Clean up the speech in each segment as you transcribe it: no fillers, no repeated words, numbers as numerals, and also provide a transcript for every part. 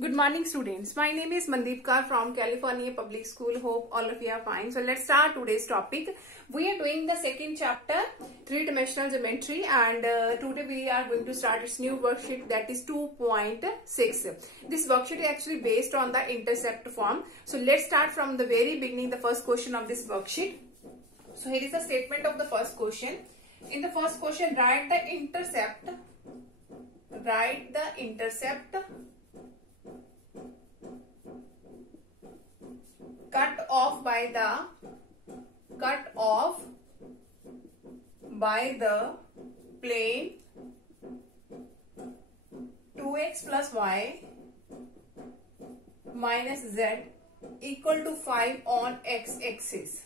Good morning, students. My name is Mandeep Kaur from California Public School. Hope all of you are fine. So let's start today's topic. We are doing the second chapter, three-dimensional geometry, and today we are going to start its new worksheet, that is 2.6. This worksheet is actually based on the intercept form. So let's start from the very beginning, the first question of this worksheet. So here is the statement of the first question. In the first question, write the intercept cut off by the plane 2x plus y minus z equal to 5 on x-axis.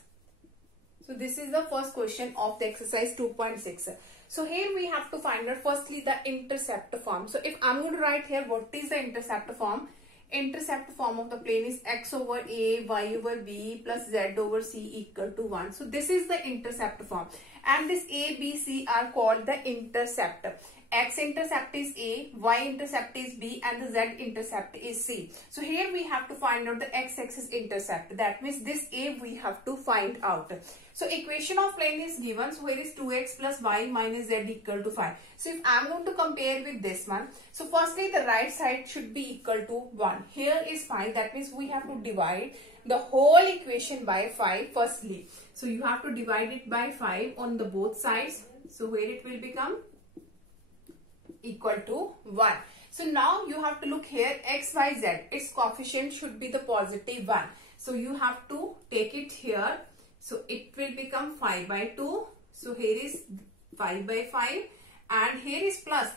So this is the first question of the exercise 2.6. So here we have to find out firstly the intercept form. So if I'm going to write here what is the intercept form. Intercept form of the plane is x over a, y over b plus z over c equal to 1. So this is the intercept form, and this a, b, c are called the intercept. X intercept is a, y intercept is b, and the z intercept is c. So here we have to find out the x-axis intercept. That means this a we have to find out. So equation of plane is given. So here is 2x plus y minus z equal to 5. So if I am going to compare with this one, so firstly the right side should be equal to 1. Here is 5. That means we have to divide the whole equation by 5 firstly. So you have to divide it by 5 on the both sides. So where it will become equal to 1. So now you have to look here x, y, z. Its coefficient should be the positive 1. So you have to take it here. So it will become 5 by 2. So here is 5 by 5 and here is plus.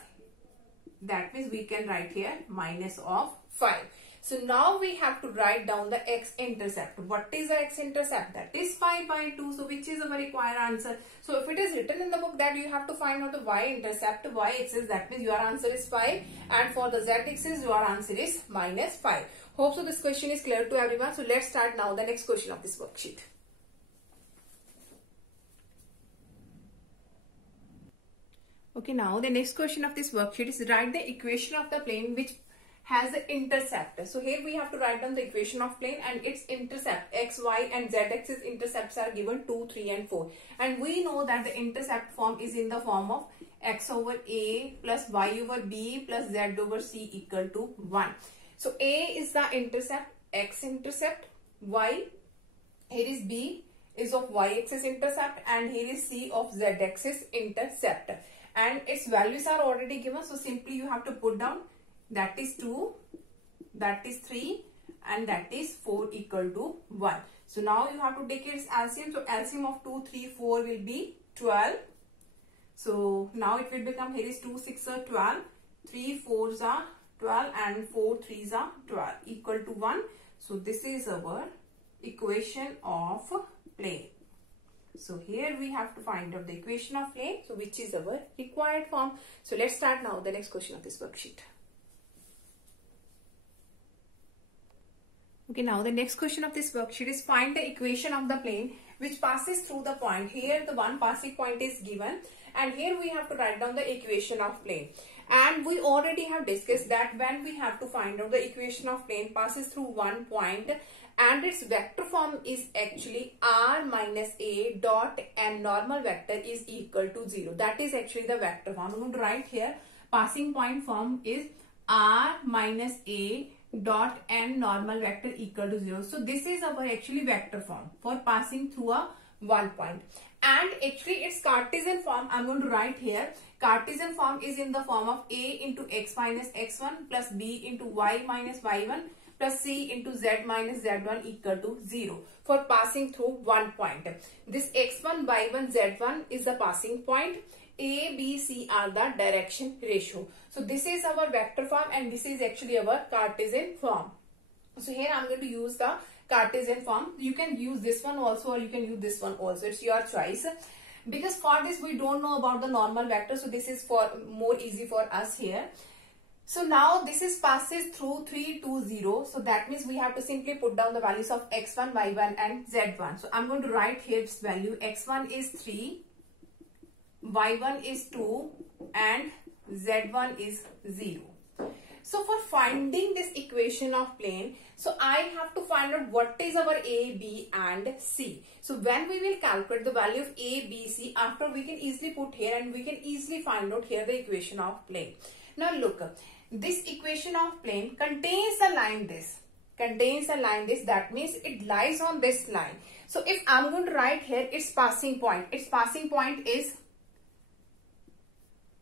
That means we can write here minus of 5. So now we have to write down the x-intercept. What is the x-intercept? That is 5 by 2. So which is our required answer? So if it is written in the book that you have to find out the y-intercept, y-axis, that means your answer is 5. And for the z-axis, your answer is minus 5. Hope so this question is clear to everyone. So let's start now the next question of this worksheet. Okay, now the next question of this worksheet is write the equation of the plane which has the intercept. So here we have to write down the equation of plane and its intercept x, y and z axis intercepts are given 2, 3 and 4. And we know that the intercept form is in the form of x over a plus y over b plus z over c equal to 1. So a is the intercept, x intercept, y, here is b is of y axis intercept and here is c of z axis intercept. And its values are already given. So simply you have to put down that is 2, that is 3 and that is 4 equal to 1. So now you have to take its LCM. So LCM of 2, 3, 4 will be 12. So now it will become, here is 2, 6 are 12, 3, 4s are 12 and 4, 3s are 12 equal to 1. So this is our equation of plane. So here we have to find out the equation of plane, so which is our required form. So let's start now the next question of this worksheet. Okay, now the next question of this worksheet is find the equation of the plane which passes through the point. Here the one passing point is given and here we have to write down the equation of plane. And we already have discussed that when we have to find out the equation of plane passes through one point and its vector form is actually r minus a dot and normal vector is equal to 0. That is actually the vector form. I'm going to write here passing point form is r minus a dot and normal vector equal to 0. So this is our actually vector form for passing through a one point. And actually its Cartesian form I'm going to write here. Cartesian form is in the form of a into x minus x1 plus b into y minus y1 plus c into z minus z1 equal to 0 for passing through one point. This x1, y1, z1 is the passing point. A, B, C are the direction ratio. So this is our vector form and this is actually our Cartesian form. So here I'm going to use the Cartesian form. You can use this one also or you can use this one also. It's your choice. Because for this we don't know about the normal vector. So this is for more easy for us here. So now this is passes through 3, 2, 0. So that means we have to simply put down the values of x1, y1 and z1. So I'm going to write here its value. x1 is 3, y1 is 2 and z1 is 0. So for finding this equation of plane, so I have to find out what is our A, B and C. So when we will calculate the value of A, B, C, after we can easily put here and we can easily find out here the equation of plane. Now look, this equation of plane contains a line this. That means it lies on this line. So if I'm going to write here its passing point is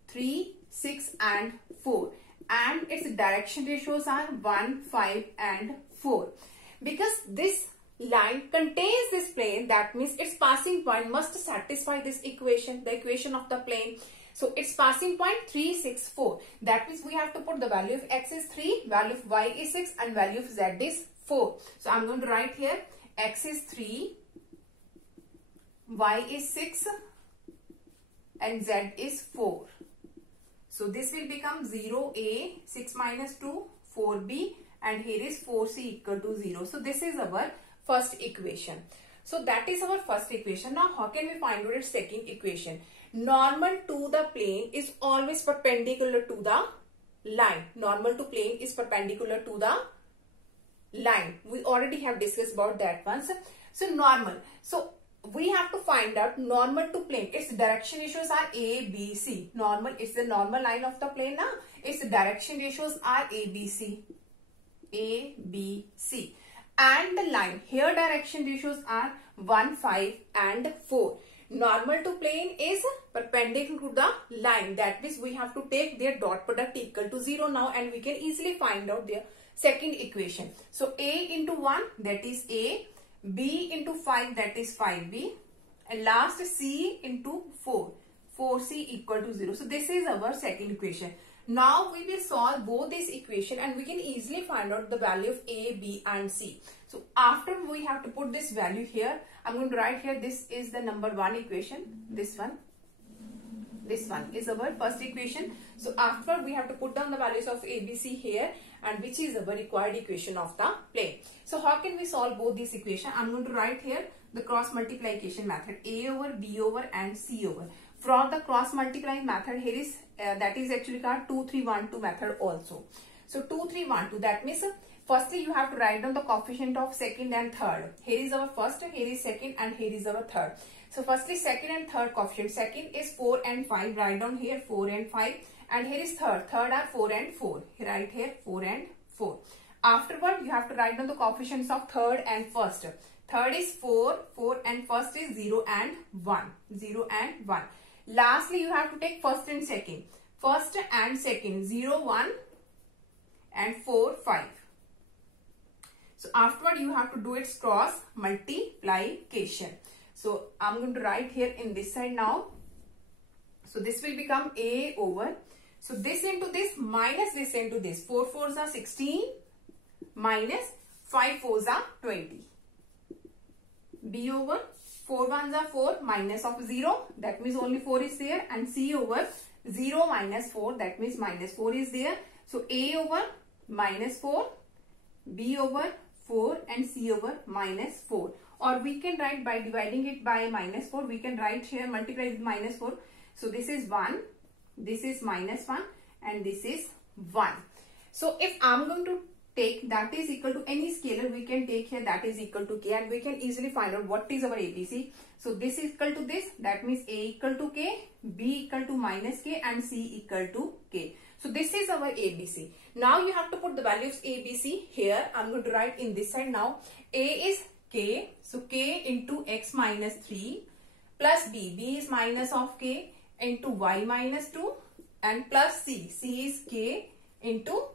3, 6 and 4, and its direction ratios are 1, 5 and 4. Because this line contains this plane, that means its passing point must satisfy this equation, the equation of the plane. So its passing point 3, 6, 4. That means we have to put the value of x is 3, value of y is 6 and value of z is 4. So I'm going to write here x is 3, y is 6 and z is 4. So this will become 0a, 6 minus 2, 4b and here is 4c equal to 0. So this is our first equation. So that is our first equation. Now how can we find out its second equation? Normal to the plane is always perpendicular to the line. Normal to plane is perpendicular to the line. We already have discussed about that once. So normal. So we have to find out normal to plane. Its direction ratios are A, B, C. Normal is the normal line of the plane. Now its direction ratios are A, B, C. A, B, C. And the line here direction ratios are 1, 5 and 4. Normal to plane is perpendicular to the line. That means we have to take their dot product equal to 0 now and we can easily find out their second equation. So A into 1 that is A, B into 5 that is 5B and last C into 4, 4C equal to 0. So this is our second equation. Now we will solve both this equation and we can easily find out the value of A, B and C. So after we have to put this value here, I'm going to write here this is the number 1 equation. This one is our first equation. So after we have to put down the values of A, B, C here and which is our required equation of the plane. So how can we solve both these equations? I'm going to write here the cross multiplication method, A over B over and C over. From the cross multiplying method here is that is actually called 2, 3, 1, 2 method also. So 2, 3, 1, 2 that means firstly you have to write down the coefficient of second and third. Here is our first, here is second and here is our third. So firstly second and third coefficient. Second is 4 and 5. Write down here 4 and 5 and here is third. Third are 4 and 4. Write here 4 and 4. Afterward you have to write down the coefficients of third and first. Third is 4, 4 and first is 0 and 1. 0 and 1. Lastly you have to take first and second. First and second 0, 1 and 4, 5. So afterward you have to do its cross multiplication. So I'm going to write here in this side now. So this will become A over. So this into this minus this into this. 4 4s are 16 minus 5 4s are 20. B over 4 1s are 4 minus of 0. That means only 4 is there. And C over 0 minus 4. That means minus 4 is there. So A over minus 4. B over 4 and C over minus 4. Or we can write by dividing it by minus 4. We can write here multiply with minus 4. So this is 1. This is minus 1. And this is 1. So if I'm going to take that is equal to any scalar, we can take here that is equal to K. And we can easily find out what is our ABC. So this is equal to this. That means A equal to K. B equal to minus K. And C equal to K. So this is our ABC. Now you have to put the values ABC here. I'm going to write in this side now. A is K. So K into X minus 3 plus B. B is minus of K into Y minus 2 and plus C. C is K into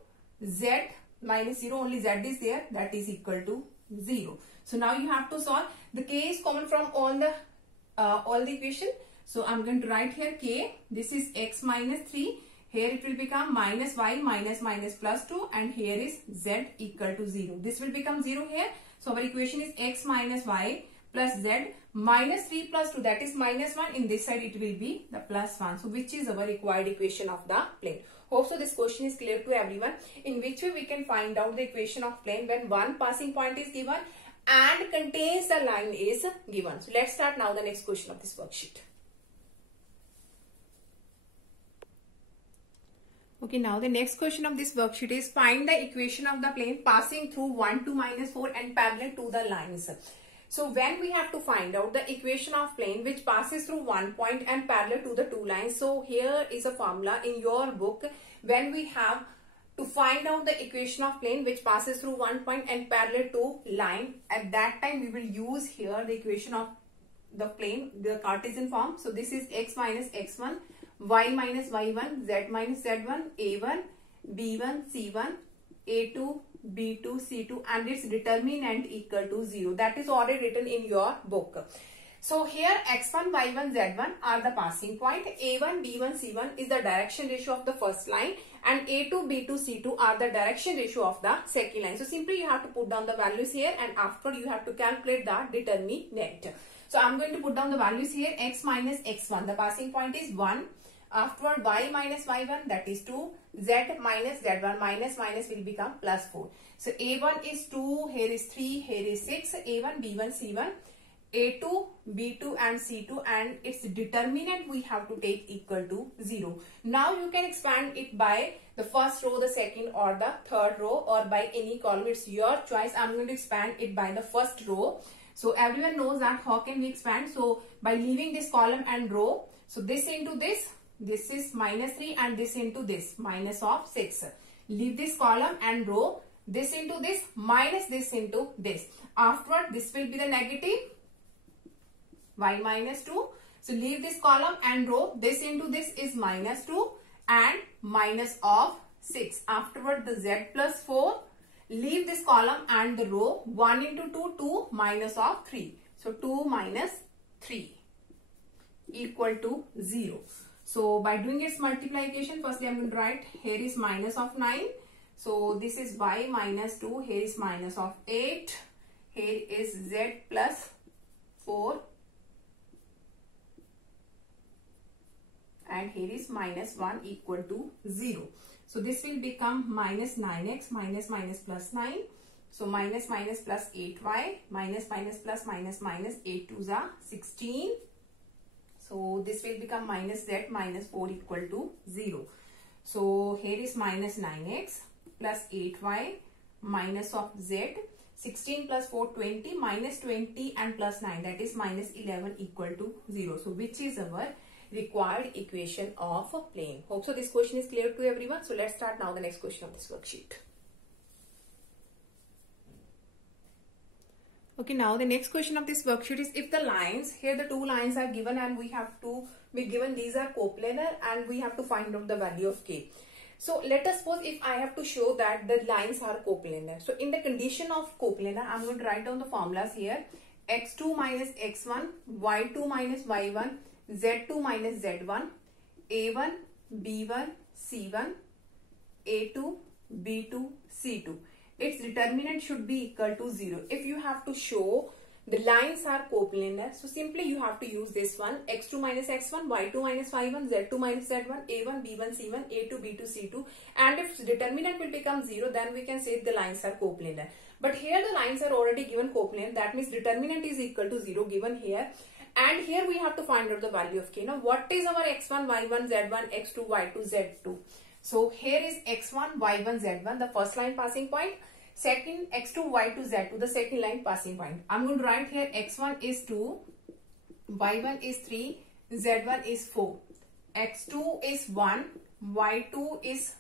Z minus 0. Only Z is there. That is equal to 0. So now you have to solve. The K is common from all the equation. So I'm going to write here K. This is X minus 3. Here it will become minus Y minus minus plus 2 and here is Z equal to 0. This will become 0 here. So our equation is X minus Y plus Z minus 3 plus 2 that is minus 1. In this side it will be the plus 1. So which is our required equation of the plane. Hope so this question is clear to everyone. In which way we can find out the equation of plane when one passing point is given and contains the line is given. So let's start now the next question of this worksheet. Okay, now the next question of this worksheet is find the equation of the plane passing through 1, 2, -4 and parallel to the lines. So when we have to find out the equation of plane which passes through one point and parallel to the two lines. So here is a formula in your book. When we have to find out the equation of plane which passes through one point and parallel to line, at that time we will use here the equation of the plane, the Cartesian form. So this is x minus x1, y minus y1, z minus z1, a1, b1, c1, a2, b2, c2, and its determinant equal to 0. That is already written in your book. So here x1, y1, z1 are the passing point. a1, b1, c1 is the direction ratio of the first line, and a2, b2, c2 are the direction ratio of the second line. So simply you have to put down the values here, and after you have to calculate the determinant. So I'm going to put down the values here. X minus x1, the passing point is 1. Afterward, y minus y1, that is 2. Z minus z1, minus will become plus 4. So a1 is 2, here is 3, here is 6. a1, b1, c1, a2, b2 and c2, and its determinant we have to take equal to 0. Now you can expand it by the first row, the second or the third row, or by any column. It's your choice. I'm going to expand it by the first row. So everyone knows that how can we expand. So by leaving this column and row, so this into this is minus 3, and this into this minus of 6. Leave this column and row, this into this minus this into this. Afterward, this will be the negative y minus 2. So leave this column and row, this into this is minus 2 and minus of 6. Afterward, the z plus 4. Leave this column and the row, 1 into 2, 2 minus of 3. So 2 minus 3 equal to 0. So by doing its multiplication, firstly I'm going to write here is minus of 9. So this is y minus 2, here is minus of 8, here is z plus 4, and here is minus 1 equal to 0. So this will become minus 9x, minus plus 9. So minus plus 8y, minus plus minus 8 2s are 16. So this will become minus z minus 4 equal to 0. So here is minus 9x plus 8y minus of z. 16 plus 4, 20, minus 20 and plus 9, that is minus 11 equal to 0. So which is our required equation of a plane. Hope so this question is clear to everyone. So let's start now the next question of this worksheet. Okay, now the next question of this worksheet is if the lines, here the two lines are given and we have to be given these are coplanar and we have to find out the value of k. So let us suppose if I have to show that the lines are coplanar. So in the condition of coplanar, I'm going to write down the formulas here. x2 minus x1, y2 minus y1, z2 minus z1, a1, b1, c1, a2, b2, c2. Its determinant should be equal to 0. If you have to show the lines are coplanar, so simply you have to use this one, x2 minus x1, y2 minus y1, z2 minus z1, a1, b1, c1, a2, b2, c2, and if determinant will become 0, then we can say the lines are coplanar. But here the lines are already given coplanar, that means determinant is equal to 0 given here. And here we have to find out the value of k. Now what is our x1, y1, z1, x2, y2, z2? So here is x1, y1, z1, the first line passing point. Second, x2, y2, z2, the second line passing point. I'm going to write here x1 is 2, y1 is 3, z1 is 4. x2 is 1, y2 is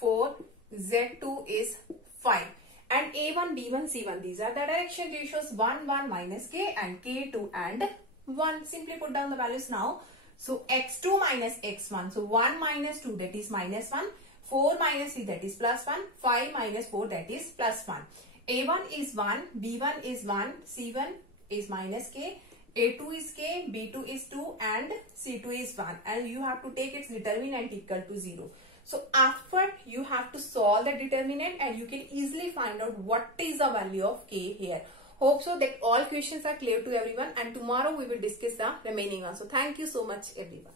4, z2 is 5. And a1, b1, c1, these are the direction ratios 1, 1 minus k and k 2 and 1. Simply put down the values now. So x2 minus x1. So 1 minus 2, that is minus 1. 4 minus 3, that is plus 1. 5 minus 4, that is plus 1. a1 is 1, b1 is 1, c1 is minus k, a2 is k, b2 is 2 and c2 is 1. And you have to take its determinant equal to 0. So after you have to solve the determinant and you can easily find out what is the value of k here. Hope so that all questions are clear to everyone, and tomorrow we will discuss the remaining one. So thank you so much everyone.